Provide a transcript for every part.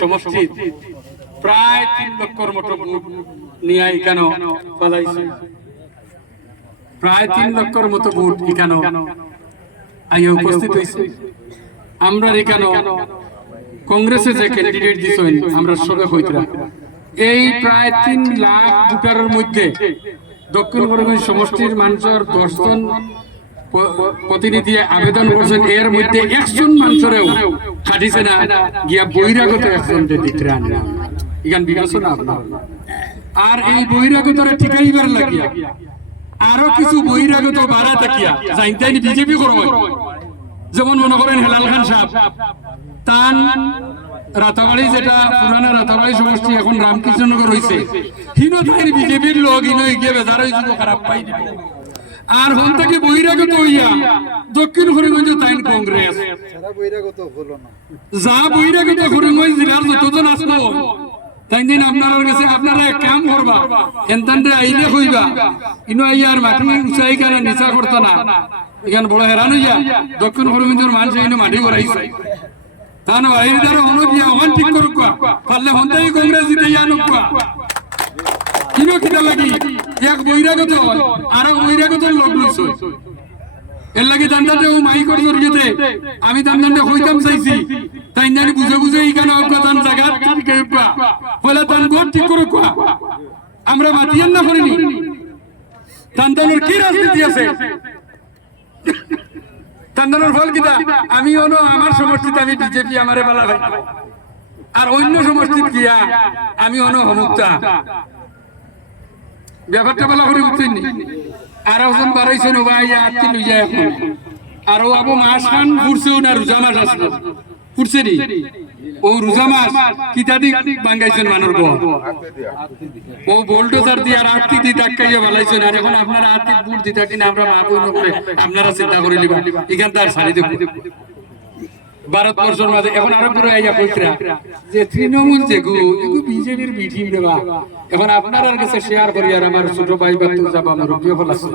সমষ্টি প্রায় 3 লক্ষর মতো ভোট নিয়ে এখানে ফলাইছে, প্রায় 3 লক্ষর মতো ভোট এখানে আইয়া উপস্থিত হয়েছে। আমরা এখানে কংগ্রেসে যে ক্যান্ডিডেট দিছেন আমরা সবে হইতরা এই প্রায় 3 লাখ ভোটারের মধ্যে দক্ষিণ করিমগঞ্জ সমষ্টির মানুষের 10 জন প্রতিনিধি আবেদন করছেন, এর মধ্যে 1 জন মানুষেরও খাটিছে না গিয়া বহিরাগত একজন দিতে আনলা এখান বিবেচনা আপনার। আর এই বহিরাগতরা ঠিকাইবার লাগিয়া আরো কিছু বহিরাগত বাড়া থাকিয়া জানতেন বিজেপি করব, যেমন মনে করেন হেলাল খান সাহেব তান রাতাবাড়ি, যেটা পুরানা রাতাবাড়ি সমষ্টি এখন রামকৃষ্ণনগর হয়েছে, হিনো তাই বিজেপির লোক হিনো গিয়ে বেজার হয়েছিল, খারাপ পাই দিব। আর হন থেকে বহিরাগত হইয়া দক্ষিণ করিমগঞ্জ তাইন কংগ্রেস যা বহিরাগত করিমগঞ্জ জেলার যতজন আসলো তাই দিন আপনার কাছে আপনারা এক কাম করবা, এনতান্ডে আইলে কইবা ইনো আইয়ার মাটি উচাই কানা নিচা করতা না, এখানে বড় হেরান হইয়া দক্ষিণ করিমগঞ্জের মানুষ এনে মাটি করাইছে তা না বাইরে দ্বারা অনুবিয়া হন ঠিক করুক পারলে হন্তাই কংগ্রেস জিতে আনুক কিনো কিনা লাগি এক বহিরাগত হয় আর বহিরাগত লোক লইছ এর লাগি দান্দাতে ও মাইকর জরিয়েতে আমি দান্দাতে কইতাম চাইছি তাই জানি বুঝে বুঝে এইখানে অজ্ঞাতান জায়গা ঠিক করা বলে তান গোট ঠিক করুক আমরা মাতিয়ান না করিনি। দান্দানোর কি রাজনীতি আছে, দান্দানোর ফল কিটা আমি অনো আমার সমষ্টিতে আমি বিজেপি আমারে বালা ভাই, আর অন্য সমষ্টিত গিয়া আমি অনো হমুক্তা ব্যাপারটা বলা করে বুঝছেন। আর ওজন বাড়াইছেন ও ভাই আত্মি লইয়া এখন আরো আবু মাস খান ফুরছেও না, রোজা মাস আসলো ফুরছে নি ও রোজা মাস কিতাদি বাঙ্গাইছেন মানুষ ও বোল্ডোজার দিয়ে আর আত্মি দিয়ে টাক্কাইয়া বালাইছেন। আর এখন আপনারা আত্মি বুট দিতে কিনা আমরা মা বই করে আপনারা চিন্তা করে নিবা এখান তার সারি দেব ভারতবর্ষের মাঝে এখন আরো করে আইয়া কইতরা যে তৃণমূল যেগু এগু বিজেপির মিটিং দেবা। এখন আপনার কাছে শেয়ার করি আর আমার ছোট ভাই বাচ্চা যাবা আমার রুপিও ফলাছে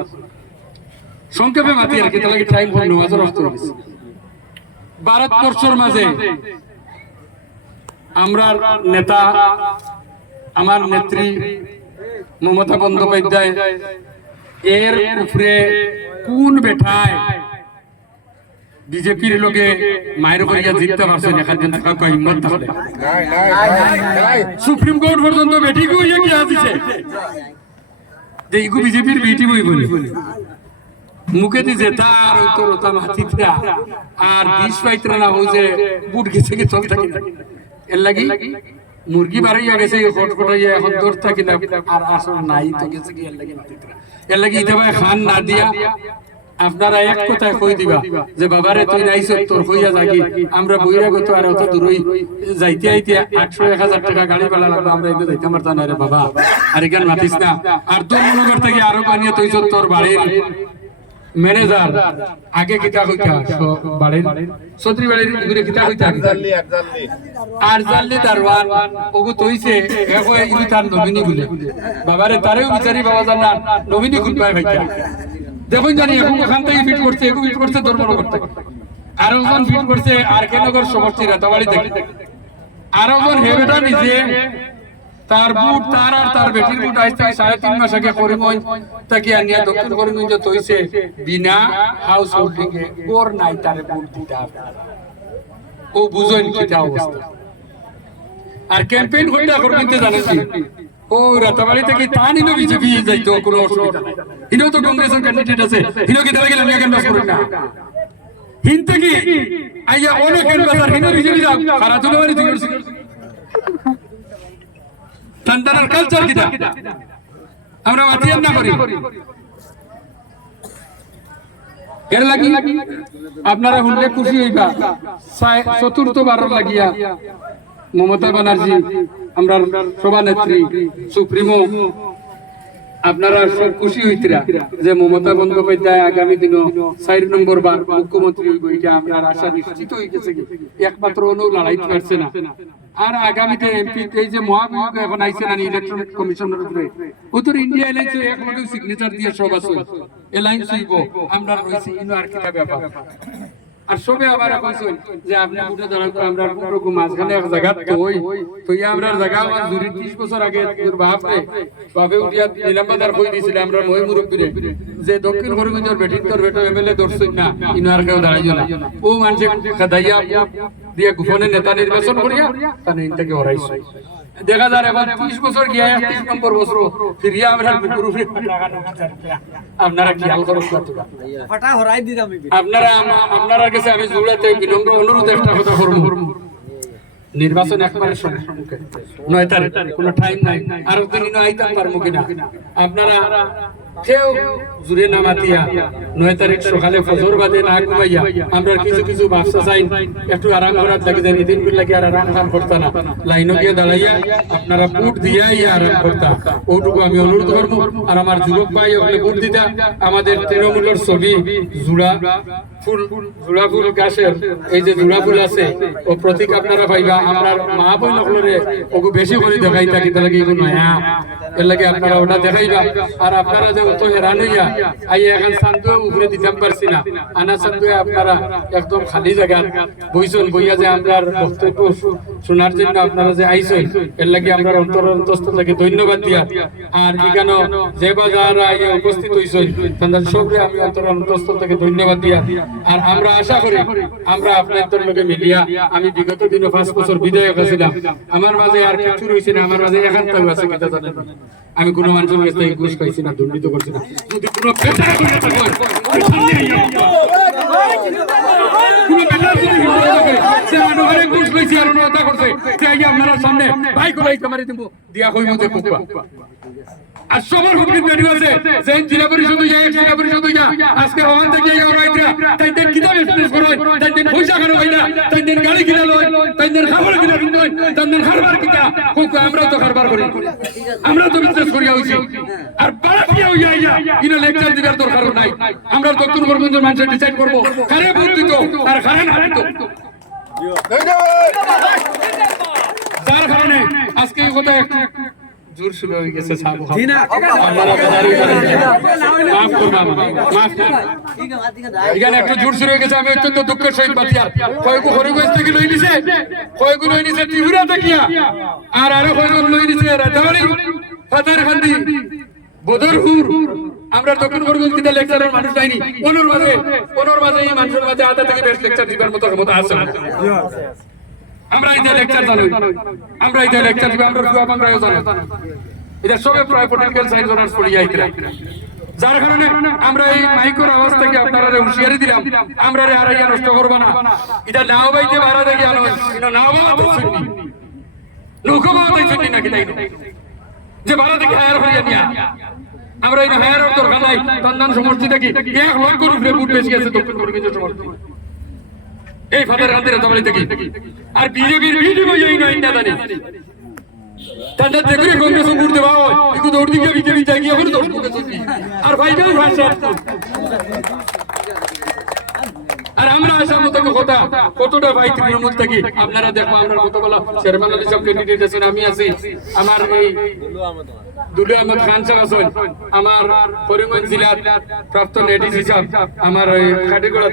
সংক্ষেপে মাতি আর কি তাহলে টাইম হল নওয়াজের অর্থ হয়েছে। ভারতবর্ষের মাঝে আমরা নেতা আমার নেত্রী মমতা বন্দ্যোপাধ্যায় এর উপরে কোন বেঠায় বিজেপির লোকে মায়ের করিয়া জিততে পারছেন এখান থাকা হিম্মত থাকলে সুপ্রিম কোর্ট পর্যন্ত বেটি কইয়া কি আসছে যে ইগু বিজেপির বেটি বই বলি মুখে দি যেতা আর তো রতা মাতিতা আর 20 পাইত্রা না হই যে বুট গেছে কি চল থাকি এর লাগি মুরগি বাড়াইয়া গেছে ফটফটাইয়া এখন দৌড় থাকি না আর আসল নাই তো গেছে কি এর লাগি মাতিত্রা এর লাগি ইতা ভাই খান না দিয়া আপনারা এক কথায় কই দিবা যে বাবারে তুই নাইছ তোর হইয়া যাগি আমরা বহিরাগত আর অত দূরই যাইতে আইতে 800-1000 টাকা গাড়ি ভাড়া লাগবে আমরা এনে যাইতে পারতাম না রে বাবা। আর এখান মাতিস না আর তোর মনোগর থেকে আরো বানিয়ে তুই তোর বাড়ির ম্যানেজার আগে কিতা কইতা বাড়ির সত্রি বাড়ির ঘুরে কিতা কইতা আর জানলি দারওয়ান ওগো তইছে এগো ইনি তার নমিনি বলে বাবারে তারেও বিচারি বাবা জানা নমিনি খুল পায় ভাইয়া দেখুন জানি এখন ওখান থেকে ফিট করছে এগো ফিট করছে ধর্মনগর করতে আর ওজন ফিট করছে আর কে নগর সমষ্টি রাতাবাড়ি থেকে আর ওজন হেবেটা নিজে তার বুট তার আর তার বেটির বুট আইছে 3.5 মাস আগে করিমগঞ্জ তাকে আনিয়া দক্ষিণ করিমগঞ্জ তইছে বিনা হাউস হোল্ডিং এ ওর নাই তার বুট দিতা ও বুঝেন কিটা অবস্থা। আর ক্যাম্পেইন হইতা করতে জানেছি ও রাতাবাড়ি থেকে তানিনো বিজেপি যাইতো কোনো অসুবিধা নাই, ইনো তো কংগ্রেসের ক্যান্ডিডেট আছে ইনো কি দাঁড়িয়ে গেলেন কেন করেন না হিন থেকে আইয়া অনেক বাজার হিনো বিজেপি যাও সারা দুনিয়ারই দিন তান্দার কালচার কিটা আমরা মাতিয়ান না করি। এর লাগি আপনারা শুনলে খুশি হইবা চতুর্থবার লাগিয়া মমতা ব্যানার্জি আমরা সভানেত্রী সুপ্রিমো আপনারা সব খুশি হইতরা যে মমতা বন্দ্যোপাধ্যায় আগামী দিন 4 নম্বর বার মুখ্যমন্ত্রী হইব এটা আপনার আশা নিশ্চিত হয়ে গেছে। একমাত্র অনু লড়াইতে পারছে না আর আগামীতে এমপি এই যে মহাবিয়োগ এখন আইছে না ইলেকট্রনিক কমিশনের উপরে উত্তর ইন্ডিয়া এলাইছে একলগে সিগনেচার দিয়ে সব আছে এলাইন্স হইব আমরা রইছি ইনো আর কিটা ব্যাপার আর সবে আবার কইছেন যে আপনি উঠে দাঁড়ান আমরা পুরো মাঝখানে এক জায়গা তো আমরা জায়গা আমার জুরি 30 বছর আগে তোর বাপে উঠিয়া নিলামবাজার কই দিছিল আমরা মই মুরব্বিরে যে দক্ষিণ করিমগঞ্জের বেটির তোর বেটো এমএলএ দর্শন না ইনার কেউ দাঁড়াইও না ও মানুষে খাদাইয়া দিয়ে গোপনে নেতা নির্বাচন করিয়া তানে ইনটাকে হরাইছে দেখা যায় এবার 30 বছর গিয়া 30 নম্বর বছর ফিরিয়া আমরা পুরোপুরি আপনারা খেয়াল করুন ফাটা হরাই দিলাম আপনারা কাছে আমি জুড়াতে বিলম্ব অনুরোধ একটা কথা করব নির্বাচন একবারে সময় 9 তারিখ কোনো টাইম নাই আর দিন আইতাম পারমু কিনা আপনারা কেউ জুড়ে না মাতিয়া 9 তারিখ সকালে ফজর বাদে না ঘুমাইয়া আমরা কিছু কিছু ব্যবসা চাই একটু আরাম করার লাগে জানি দিন গুলো কি আর আরাম কাম করতা না লাইনে গিয়ে দাঁড়াইয়া আপনারা ভোট দিয়াই আরাম করতা ওটুকু আমি অনুরোধ করব আর আমার যুবক ভাই ওখানে ভোট দিতা আমাদের তৃণমূলের ছবি জুড়া ফুল গাছের এই যে জুড়া ফুল আছে ও প্রতীক আপনারা পাইবা আমরা মা বোন সকলরে ওগু বেশি করে দেখাই থাকি তাহলে কি নয়া এর লাগে আপনারা ওটা দেখাইবা আর আপনারা যে অত হেরান হইয়া আই এখন সান্দুয়া উপরে দিতাম পারছি না আনা সান্দুয়া আপনারা একদম খালি জায়গা বইছেন বইয়া যে আমরার বক্তব্য শোনার জন্য আপনারা যে আইছেন এর লাগে আমরা অন্তরস্থ থেকে ধন্যবাদ দিয়া আর এখানে যে বাজার আইয়া উপস্থিত হইছেন তাদের সবরে আমি অন্তরস্থ থেকে ধন্যবাদ দিয়া আর আমরা আশা করি আমরা আপনাদের লগে মিলিয়া আমি বিগত দিনে 5 বছর বিধায়ক ছিলাম আমার মাঝে আর কিছু রইছে না আমার মাঝে একান্ত আছে কথা জানেন আমি কোন মানুষের কাছ থেকে ঘুষ খাইছি না দুর্নীতি করছি না যদি কোনো পেটা করে থাকে কোনো পেটা করে থাকে সে আনোরে ঘুষ লইছি আর অন্যতা করছে তাই আপনারা সামনে ভাই কলাই তোমারে দিব দিয়া কইমু যে কুপা আর সবার হুকুম বেরিয়ে আছে যে জেলা পরিষদ যায় জেলা পরিষদ যায় আজকে ওখান থেকে এই রাইটরা তাই দেন কিতাব এক্সপ্রেস করে তাই দেন পয়সা কেন হইনা তাই দেন গাড়ি কিনা লয় তাই দেন খাবার কিনা লয় তাই দেন খাবার কিনা কোকো আমরা তো খাবার করি আমরা তো বিশ্বাস করিয়া হইছি আর বাড়িয়া হইয়া ইনা লেকচার দিবার দরকার নাই আমরা দক্ষিণ করিমগঞ্জের মানুষ ডিসাইড করব কারে ভোট দিত আর কারে না দিত যার কারণে আজকে এই কথা একটু জোর শুরু হয়ে গেছে সাবু জি না আপনারা বাজারে মাফ করবা মাফ এখানে একটু জোর শুরু হয়ে গেছে আমি অত্যন্ত দুঃখের সহিত বাতিয়ার কয়েকু হরিগঞ্জ থেকে লই নিছে কয়েকু লই নিছে ত্রিপুরা থেকে আর আরো কয়েকু লই নিছে রাতাবাড়ি ফাতারখান্দি বদরপুর আমরা দক্ষিণ করিমগঞ্জ কিতা লেকচারের মানুষ নাইনি ওনর মাঝে এই মানুষের মাঝে আধা থেকে বেশ লেকচার দিবার মতো ক্ষমতা আছে আমরা এটা লেকচার জানি আমরা এটা লেকচার দিব আমরা ফুয়া বাংলায় জানি এটা সবে প্রায় পলিটিক্যাল সাইন্স অনার্স পড়ি আইতরা যার কারণে আমরা এই মাইকের আওয়াজ থেকে আপনারা হুঁশিয়ারি দিলাম আমরা রে হারাইয়া নষ্ট করব না এটা নাও বাইতে বাড়া দেখি আলো এটা নাও বাবা শুনি নৌকা বাবা শুনি নাকি তাই যে বাড়া দেখি হায়ার হইয়া নিয়া আমরা এই হায়ার দরকার নাই তন্দান সমষ্টি থেকে 1 লক্ষ রুপিয়া ভোট বেশি আছে দক্ষিণ করিমগঞ্জের সমষ্টি এই ফাদার রাতের তাবলি থেকে আর বিজেপির ভিডিও হই না ইন্না জানি তাদের দেখরে কংগ্রেস ভোট দেওয়া হয় একটু দৌড় দিকে বিজেপি যাই গিয়ে দৌড় দিতে চলবি আর ভাইবেল ভাষা আর আমরা আসার মতো কথা কতটা ভাই তৃণমূল থেকে আপনারা দেখো আমরা কত বলা শেরমান আলী সব ক্যান্ডিডেট আছেন আমি আছি আমার এই দুলু আহমদ খান সাহেব আছেন আমার করিমগঞ্জ জেলার প্রাক্তন এডিসি সাহেব আমার খাটিগড়া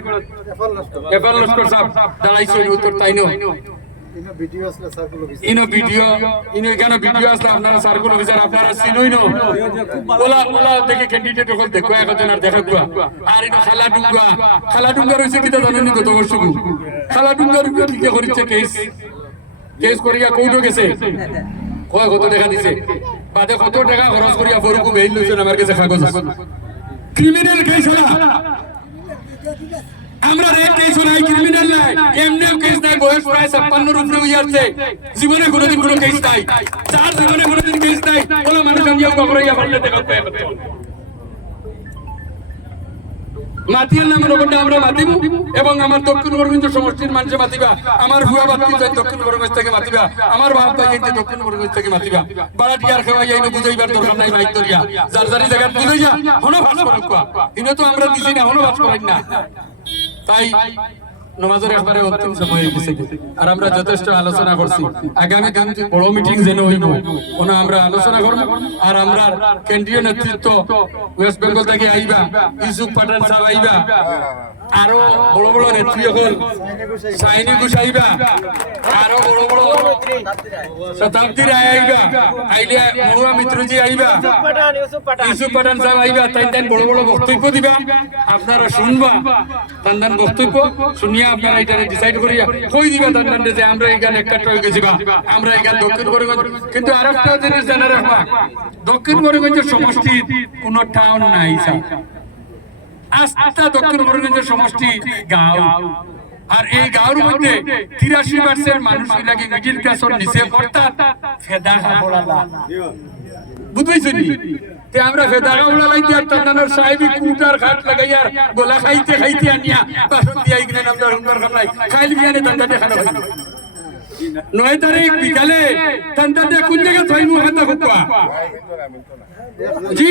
এফআল লস্কর সাহেব দাঁড়াইছে উত্তর তাইনো ইনো ভিডিও এখানে ভিডিও আসলে আপনারা সার্কুল অফিসার আপনারা চিনই না ওলা দেখে ক্যান্ডিডেট হল দেখো একজন আর দেখা আর ইনো খালা ডুঙ্গা রয়েছে কিতা জানেন কত বর্ষ খালা ডুঙ্গার উপর কি করিছে কেস করিয়া কোর্টে গেছে কত টাকা দিছে বাদে কত টাকা খরচ করিয়া ফরুকু বেইল লইছেন আমার কাছে কাগজ আছে ক্রিমিনাল কেস হলা আমরা রেট কেস নাই ক্রিমিনাল নাই এমনিও কেস নাই বয়স প্রায় 56 এর উপরে হইয়াছে জীবনে কোনোদিন কোনো কেস নাই চার জীবনে কোনোদিন কেস নাই ওলা মানুষ আমিও কবরাইয়া বললে দেখো মাতিয়ার নামের ওপরটা আমরা মাতিব এবং আমার দক্ষিণ করিমগঞ্জ সমষ্টির মানুষে মাতিবা আমার ভুয়া বাতি যাই দক্ষিণ করিমগঞ্জ থেকে মাতিবা আমার বাপ ভাই যাইতে দক্ষিণ করিমগঞ্জ থেকে মাতিবা বাড়াটিয়ার খেওয়া যাই না বুঝাইবার দরকার নাই মাইতরিয়া যার যারি জায়গা বুঝাইয়া হনো ভাস করুক ইনো তো আমরা দিছি না হনো ভাস করেন না তাই নমাজের একবারে অন্তিম সময় হয়ে গেছে আর আমরা যথেষ্ট আলোচনা করছি আগামী দিন বড় মিটিং যেন হইব ওনা আমরা আলোচনা করব আর আমরা কেন্দ্রীয় নেতৃত্ব ওয়েস্ট বেঙ্গল থেকে আইবা ইউসুফ পাঠান সাহেব আইবা আরো বড় বড় নেত্রী হল সাইনি গুসাইবা আরো বড় বড় শতাব্দী রায় আইবা আইলে মহুয়া মিত্রজি আইবা ইউসুফ পাঠান সাহেব আইবা তাই বড় বড় বক্তব্য দিবা আপনারা শুনবা তান বক্তব্য শুনিয়া আপনারা এটা ডিসাইড করিয়া কই দিবা তান যে আমরা এখানে একটা হয়ে গেছি বা আমরা এখানে দক্ষিণ করিমগঞ্জ কিন্তু আরেকটা জিনিস জানা রাখবা দক্ষিণ করিমগঞ্জের সমষ্টির কোনো টাউন নাই স্যার আস্থা দক্ষিণ করিমগঞ্জের সমষ্টি গাঁও আর এই গাঁওর মধ্যে 83% মানুষ লাগে মিডিল ক্লাসের নিচে অর্থাৎ ফেদা খাবড়ালা বুঝাইছেন তে আমরা ফেদা খাবড়ালাই আর তান্নানোর সাহেবী কুটার ঘাট লাগাইয়া গোলা খাইতে খাইতে আনিয়া বাসন দিয়া ইগনে আমরা সুন্দর খালাই খাইলি বিয়ানে তান্দাতে খানা খাই 9 তারিখ বিকালে তান্দাতে কোন জায়গা থাইমু হাতা ফুকবা জি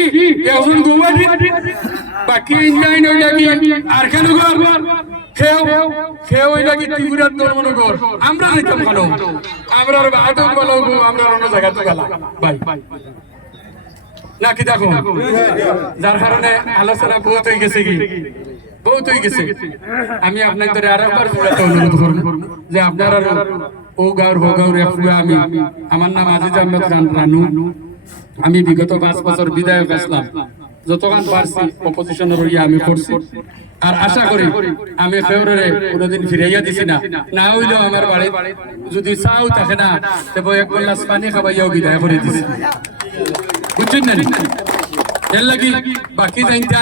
এখন গোবাদি বাকি ইন্ডিয়ান ওই লাগি আর কেন গর খেও ওই লাগি ত্রিপুরার ধর্মনগর আমরা যেতাম ভালো আমরা বাহাদুর ভালো আমরা অন্য জায়গাতে গেলাম ভাই নাকি দেখো যার কারণে আলোচনা বহুত হয়ে গেছে কি বহুত হয়ে গেছে আমি আপনার ধরে আর একবার জোড়াতে অনুরোধ করব যে আপনারা ও গাঁর এফুয়া আমি আমার নাম আজিজ আহমেদ খান রানু আমি বিগত 5 বছর বিধায়ক আসলাম যতক্ষণ পারছি অপোজিশনের ইয়া আমি করছি আর আশা করি আমি ফেব্রুয়ারি কোনোদিন ফিরাইয়া দিছি না না হইলেও আমার বাড়ি যদি চাও থাকে না তবে এক গ্লাস পানি খাবাইয়াও বিদায় করে দিছি বুঝছেন না এর লাগি বাকি জানতে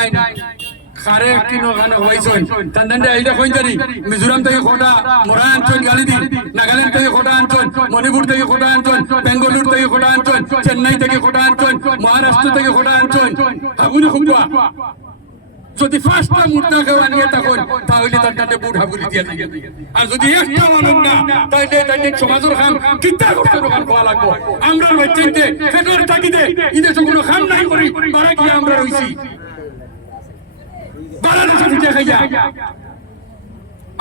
খারে কিনো গানা হইছন তান্দান্ডে আইডা কইতারি মিজোরাম থেকে খোটা মোরা অঞ্চল গালি দি নাগাল্যান্ড থেকে খোটা অঞ্চল মণিপুর থেকে খোটা অঞ্চল বেঙ্গালুরু থেকে খোটা অঞ্চল চেন্নাই থেকে খোটা অঞ্চল মহারাষ্ট্র থেকে খোটা অঞ্চল হাগুনি খুববা যদি ফার্স্টটা মুর্দা খাওয়া নিয়ে তখন তাহলে তান্দান্ডে বুট হাগুলি দিয়া থাকে আর যদি একটা মানুষ না তাহলে তাইলে সমাজের খাম কিতা করতে দোকান খাওয়া লাগবো আমরা বাচ্চাইতে ফেটার তাকিদে ইদে তো কোনো খাম নাই করি বারা কি আমরা রইছি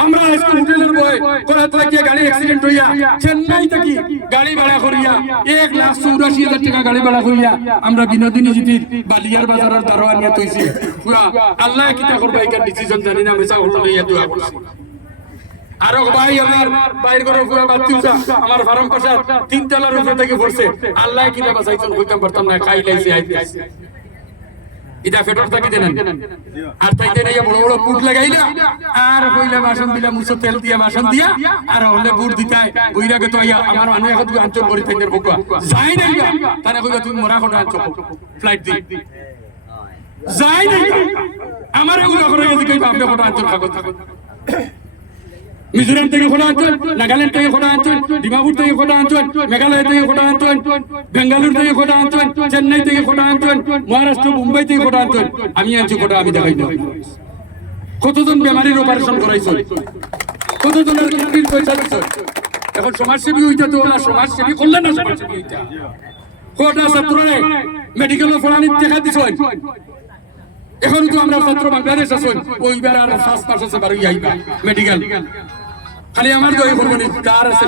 আমরা আজকে হোটেলের বয় কলকাতা গিয়ে গাড়ি অ্যাক্সিডেন্ট হইয়া চেন্নাই থেকে গাড়ি ভাড়া করিয়া 1,84,000 টাকা গাড়ি ভাড়া করিয়া আমরা বিনোদিনী জিতির বালিয়ার বাজারের দারোয়ান নিয়ে তৈছি পুরা আল্লাহ কিতা করবে এই ডিসিশন জানি না মেসা হোটেল নিয়ে দোয়া করছি আর ভাই আমার বাইর করে পুরা বাচ্চা আমার ফার্ম পাশে 3 তলার উপর থেকে পড়ছে আল্লাহ কিতা বাঁচাইছেন কইতাম পারতাম না খাই লাইছি আইতেছি এটা ফেটর থাকি দেন আর তাইতে না বড় বড় পুট লাগাইলা আর কইলা বাসন দিলা মুছো তেল দিয়া বাসন দিয়া আর হলে বুট দিতাই বইরাকে তো আমার মানুষ এখন আঞ্চল করি থাইদের বকুয়া যাই নাই তারা কইলা তুমি মরা কোটা আঞ্চল ফ্লাইট দি যাই নাই আমারে উড়া করে গেছি কই আপনি কোটা আঞ্চল কাগজ মিজোরাম থেকে খোলা অঞ্চল নাগাল্যান্ড থেকে খোলা অঞ্চল ডিমাপুর থেকে খোলা অঞ্চল মেঘালয় থেকে খোলা অঞ্চল বেঙ্গালুরু থেকে খোলা অঞ্চল চেন্নাই থেকে খোলা অঞ্চল মহারাষ্ট্র মুম্বাই থেকে খোলা অঞ্চল আমি আছি খোটা আমি দেখাই দাও কতজন বেমারির অপারেশন করাইছ কতজনের কিডনির পয়সা দিছ এখন সমাজসেবী হইতা তো না সমাজসেবী করলেন না সমাজসেবী হইতা কোটা ছাত্ররে মেডিকেল ফলানি দেখা দিছ এখন তো আমরা ছাত্র বাংলাদেশ আছেন ওইবার আর ফার্স্ট পাস আছে বারো আইবা মেডিকেল খালি আমার দই করবো তার আছে